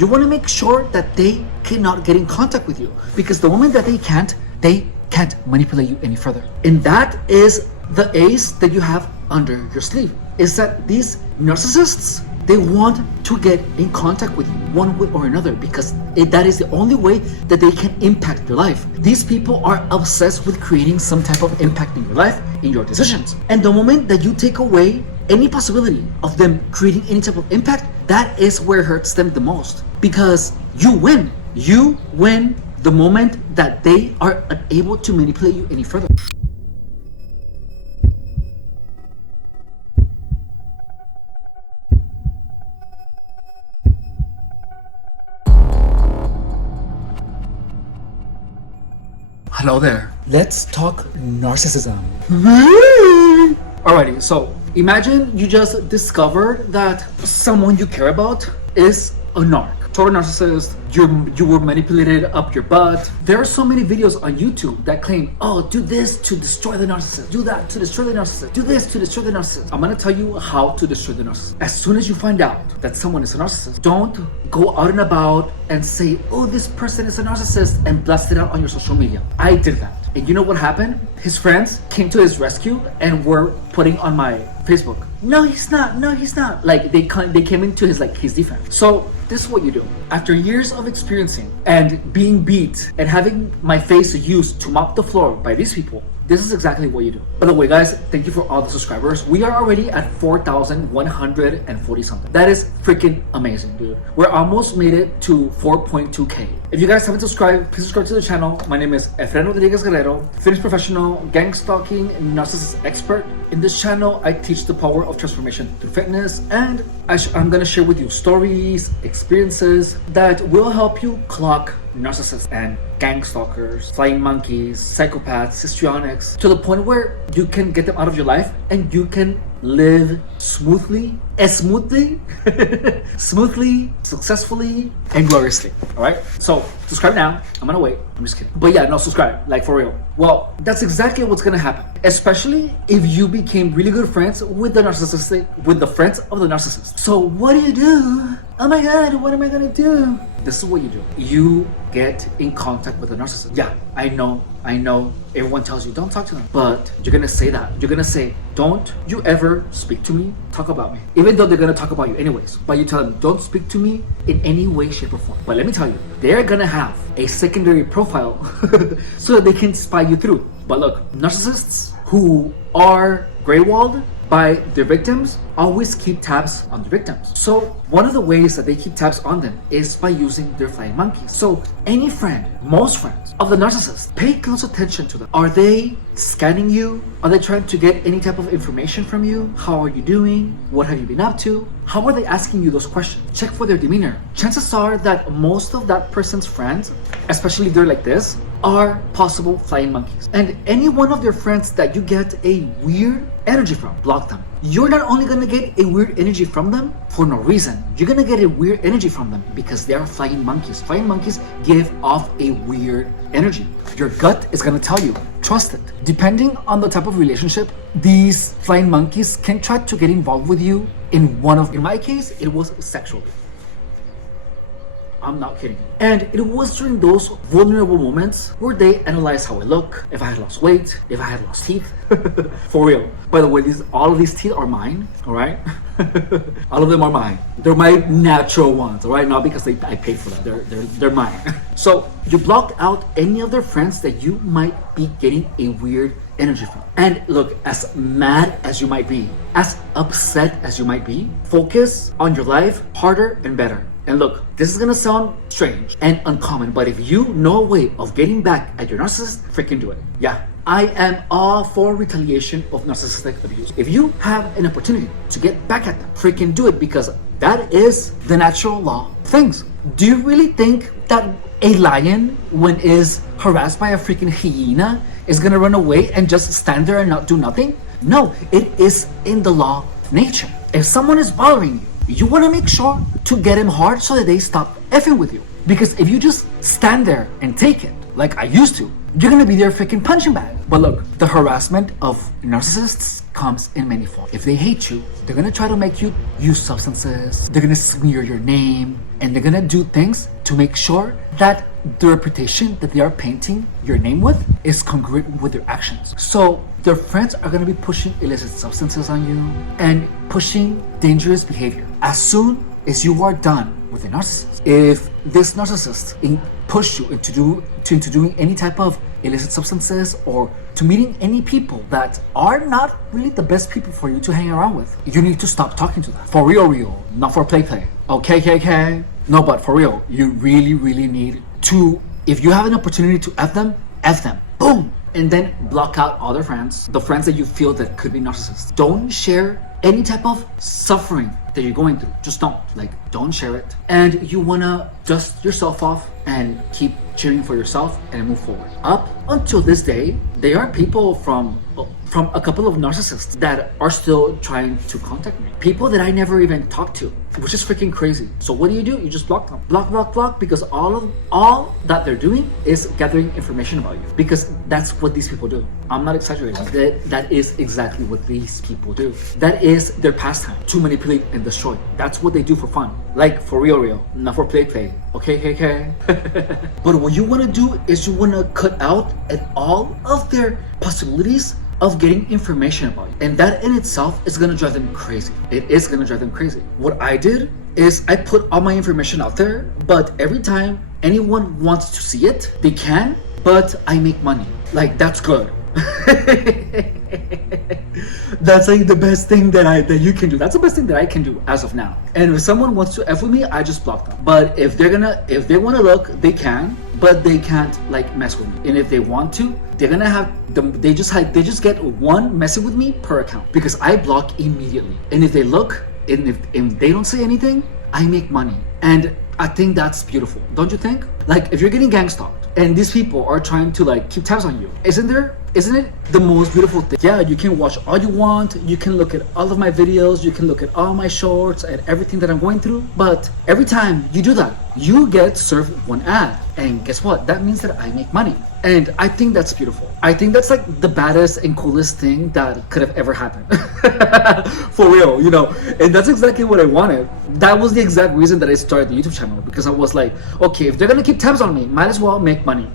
You want to make sure that they cannot get in contact with you, because the moment that they can't manipulate you any further. And that is the ace that you have under your sleeve, is that these narcissists, they want to get in contact with you one way or another, because that is the only way that they can impact your life. These people are obsessed with creating some type of impact in your life, in your decisions. And the moment that you take away any possibility of them creating any type of impact, that is where it hurts them the most, because you win. You win the moment that they are unable to manipulate you any further. Hello there. Let's talk narcissism. Alrighty, so imagine you just discovered that someone you care about is a narc. Total narcissist, you were manipulated up your butt. There are so many videos on YouTube that claim, oh, do this to destroy the narcissist, do that to destroy the narcissist, do this to destroy the narcissist. I'm gonna tell you how to destroy the narcissist. As soon as you find out that someone is a narcissist, don't go out and about and say, oh, this person is a narcissist, and blast it out on your social media. I did that. And you know what happened? His friends came to his rescue and were putting on my Facebook, no, he's not, no, he's not. Like they came into his defense. So this is what you do. After years of experiencing and being beat and having my face used to mop the floor by these people, this is exactly what you do. By the way, guys, thank you for all the subscribers. We are already at 4,140 something. That is freaking amazing, dude. We're almost made it to 4.2K. If you guys haven't subscribed, please subscribe to the channel. My name is Efren Rodriguez Guerrero, fitness professional, gang stalking, narcissist expert. In this channel, I teach the power of transformation through fitness, and I'm gonna share with you stories, experiences that will help you clock narcissists and gang stalkers, flying monkeys, psychopaths, histrionics, to the point where you can get them out of your life and you can live smoothly, smoothly, successfully, and gloriously. All right, so subscribe now. I'm gonna wait. I'm just kidding. But yeah, no, subscribe, like for real. Well, that's exactly what's gonna happen, especially if you became really good friends with the narcissistic, with the friends of the narcissist. So what do? Oh my God, what am I gonna do? This is what you do. You get in contact with the narcissist. Yeah, I know. Everyone tells you don't talk to them, but you're gonna say that. You're gonna say, don't you ever speak to me, talk about me. Even though they're gonna talk about you anyways, but you tell them, don't speak to me in any way, shape, or form. But let me tell you, they're gonna have a secondary profile so that they can spy you through. But look, narcissists who are gray-walled by their victims always keep tabs on the victims. So one of the ways that they keep tabs on them is by using their flying monkeys. So any friend, most friends of the narcissist, pay close attention to them. Are they scanning you? Are they trying to get any type of information from you? How are you doing? What have you been up to? How are they asking you those questions? Check for their demeanor. Chances are that most of that person's friends, especially if they're like this, are possible flying monkeys. And any one of their friends that you get a weird energy from, block them. You're not only gonna get a weird energy from them for no reason. You're gonna get a weird energy from them because they are flying monkeys. Flying monkeys give off a weird energy. Your gut is gonna tell you, trust it. Depending on the type of relationship, these flying monkeys can try to get involved with you in my case, it was sexually. I'm not kidding. And it was during those vulnerable moments where they analyzed how I look, if I had lost weight, if I had lost teeth. For real. By the way, all of these teeth are mine, all right? All of them are mine. They're my natural ones, all right? Not because I paid for them. They're mine. So you blocked out any of their friends that you might be getting a weird energy from. And look, as mad as you might be, as upset as you might be, focus on your life harder and better. And look, this is gonna sound strange and uncommon, but if you know a way of getting back at your narcissist, freaking do it. Yeah, I am all for retaliation of narcissistic abuse. If you have an opportunity to get back at them, freaking do it, because that is the natural law of things. Do you really think that a lion, when is harassed by a freaking hyena, is gonna run away and just stand there and not do nothing? No, it is in the law of nature. If someone is bothering you, you want to make sure to get him hard so that they stop effing with you. Because if you just stand there and take it, like I used to, you're going to be their freaking punching bag. But look, the harassment of narcissists comes in many forms. If they hate you, they're gonna try to make you use substances, they're gonna smear your name, and they're gonna do things to make sure that the reputation that they are painting your name with is congruent with their actions. So their friends are gonna be pushing illicit substances on you and pushing dangerous behavior. As soon as you are done with a narcissist, if this narcissist push you into doing any type of illicit substances or to meeting any people that are not really the best people for you to hang around with, you need to stop talking to them. For real, not for play. Okay. No, but for real, you really need to, if you have an opportunity to F them, boom, and then block out all their friends, the friends that you feel that could be narcissists. Don't share any type of suffering that you're going through. Just don't share it. And you wanna dust yourself off and keep cheering for yourself and move forward. Up until this day, there are people from a couple of narcissists that are still trying to contact me. People that I never even talked to, which is freaking crazy. So what do? You just block them. Block, because all that they're doing is gathering information about you. Because that's what these people do. I'm not exaggerating. That is exactly what these people do. That is their pastime, to manipulate and destroy. That's what they do for fun. Like for real, not for play. Okay. But what you want to do is you want to cut out at all of their possibilities of getting information about you. And that in itself is gonna drive them crazy. It is gonna drive them crazy. What I did is I put all my information out there, but every time anyone wants to see it, they can, but I make money. Like, that's good. That's like the best thing that you can do. That's the best thing that I can do as of now. And if someone wants to F with me, I just block them. But if they want to look, they can, but they can't like mess with me. And if they want to, they're gonna have they just get one messing with me per account, because I block immediately. And if they look, and if they don't say anything, I make money. And I think that's beautiful, don't you think? Like, if you're getting gang stalked and these people are trying to like keep tabs on you, isn't it the most beautiful thing? Yeah, you can watch all you want, you can look at all of my videos, you can look at all my shorts and everything that I'm going through, but every time you do that, you get served one ad. And guess what? That means that I make money. And I think that's beautiful. I think that's like the baddest and coolest thing that could have ever happened. For real, you know. And that's exactly what I wanted. That was the exact reason that I started the YouTube channel, because I was like, okay, if they're gonna keep tabs on me, might as well make money.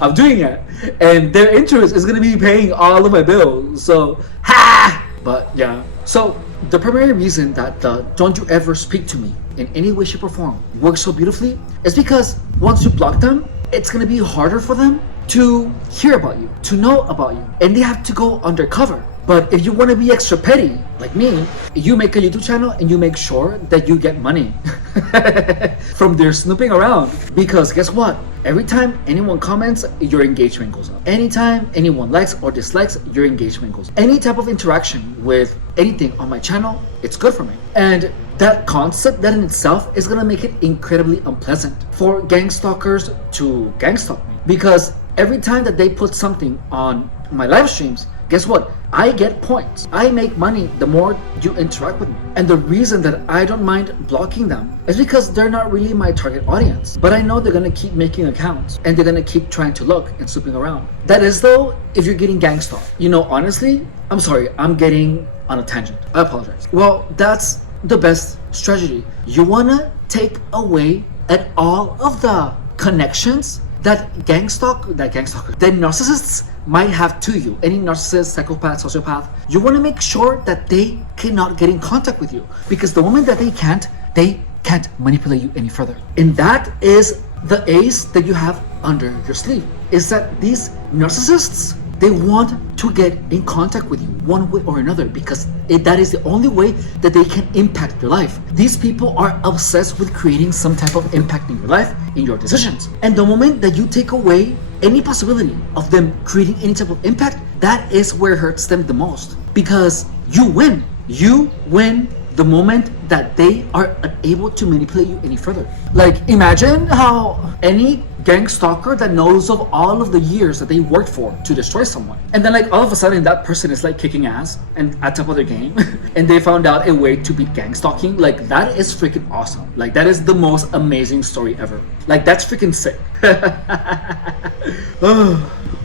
I'm doing it. And their interest is gonna be paying all of my bills. So, ha! But yeah. So the primary reason that the "don't you ever speak to me in any way, shape, or form" works so beautifully is because once you block them, it's gonna be harder for them to hear about you, to know about you, and they have to go undercover. But if you want to be extra petty, like me, you make a YouTube channel and you make sure that you get money from their snooping around. Because guess what? Every time anyone comments, your engagement goes up. Anytime anyone likes or dislikes, your engagement goes up. Any type of interaction with anything on my channel, it's good for me. And that concept, that in itself, is gonna make it incredibly unpleasant for gang stalkers to gang stalk me. Because every time that they put something on my live streams, guess what? I get points. I make money the more you interact with me. And the reason that I don't mind blocking them is because they're not really my target audience. But I know they're gonna keep making accounts and they're gonna keep trying to look and swooping around. That is though, if you're getting gang stalked. You know, honestly, I'm sorry, I'm getting on a tangent. I apologize. Well, that's the best strategy. You wanna take away at all of the connections that narcissists might have to you. Any narcissist, psychopath, sociopath, you want to make sure that they cannot get in contact with you, because the moment that they can't manipulate you any further. And that is the ace that you have under your sleeve, is that these narcissists, they want to get in contact with you one way or another, because that is the only way that they can impact your life. These people are obsessed with creating some type of impact in your life, in your decisions. And the moment that you take away any possibility of them creating any type of impact, that is where it hurts them the most. Because you win. You win the moment that they are unable to manipulate you any further. Like, imagine how any gang stalker that knows of all of the years that they worked for to destroy someone, and then like all of a sudden that person is like kicking ass and at top of their game and they found out a way to beat gang stalking. Like, that is freaking awesome. Like, that is the most amazing story ever. Like, that's freaking sick.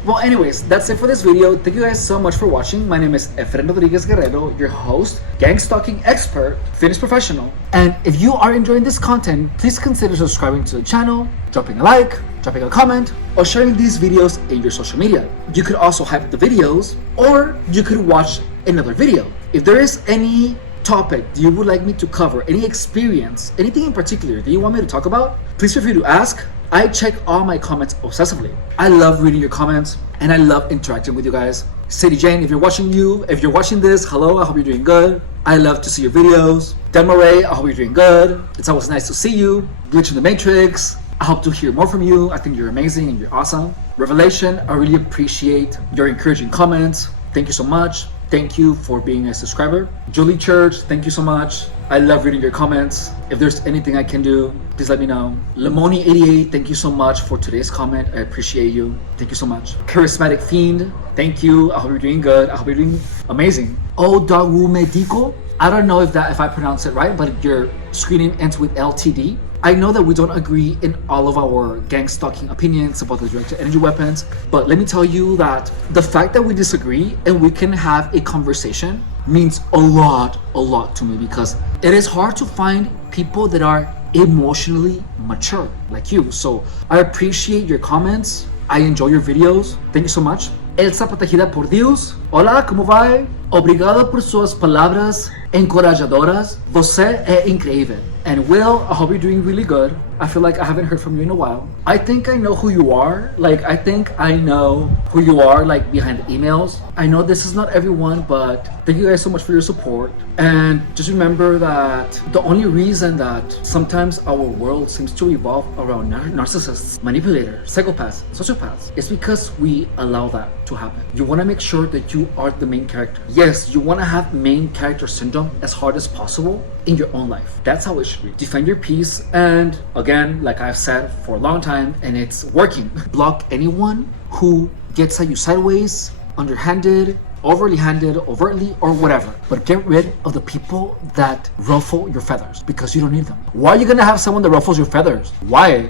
Well, anyways, that's it for this video. Thank you guys so much for watching. My name is Efren Rodriguez Guerrero, your host, gang stalking expert, fitness professional. And if you are enjoying this content, please consider subscribing to the channel, dropping a like, dropping a comment, or sharing these videos in your social media. You could also hype the videos, or you could watch another video. If there is any topic you would like me to cover, any experience, anything in particular that you want me to talk about, please feel free to ask. I check all my comments obsessively. I love reading your comments and I love interacting with you guys. Sadie Jane, if you're watching this, hello, I hope you're doing good. I love to see your videos. Demaray, I hope you're doing good. It's always nice to see you. Glitch in the Matrix, I hope to hear more from you. I think you're amazing and you're awesome. Revelation, I really appreciate your encouraging comments. Thank you so much. Thank you for being a subscriber. Julie Church, thank you so much. I love reading your comments. If there's anything I can do, please let me know. Lemoni88, thank you so much for today's comment. I appreciate you. Thank you so much. Charismatic Fiend, thank you. I hope you're doing good. I hope you're doing amazing. Odawu Medico, I don't know if I pronounce it right, but your screen name ends with LTD. I know that we don't agree in all of our gang stalking opinions about the directed energy weapons, but let me tell you that the fact that we disagree and we can have a conversation means a lot to me, because it is hard to find people that are emotionally mature like you. So I appreciate your comments. I enjoy your videos. Thank you so much. Elsa protegida por Dios. Hola, ¿cómo vai? Obrigado por suas palavras encorajadoras. Você é incrível. And Will, I hope you're doing really good. I feel like I haven't heard from you in a while. I think I know who you are. I think I know who you are, behind the emails. I know this is not everyone, but thank you guys so much for your support. And just remember that the only reason that sometimes our world seems to revolve around narcissists, manipulators, psychopaths, sociopaths is because we allow that to happen. You want to make sure that you are the main character. Yes, you want to have main character syndrome as hard as possible in your own life. That's how it should be. Defend your peace, and again, like I've said for a long time, and it's working. Block anyone who gets at you sideways, underhanded, overly handed, overtly, or whatever. But get rid of the people that ruffle your feathers, because you don't need them. Why are you gonna have someone that ruffles your feathers? Why?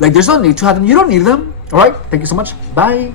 There's no need to have them. You don't need them. All right. Thank you so much. Bye.